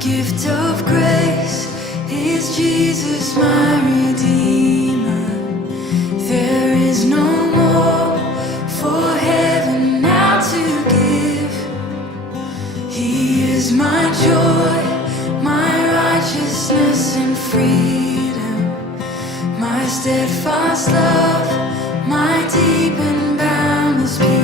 gift of grace is Jesus, my Redeemer. There is no more for heaven now to give. He is my joy, my righteousness and freedom, my steadfast love, my deep and boundless peace.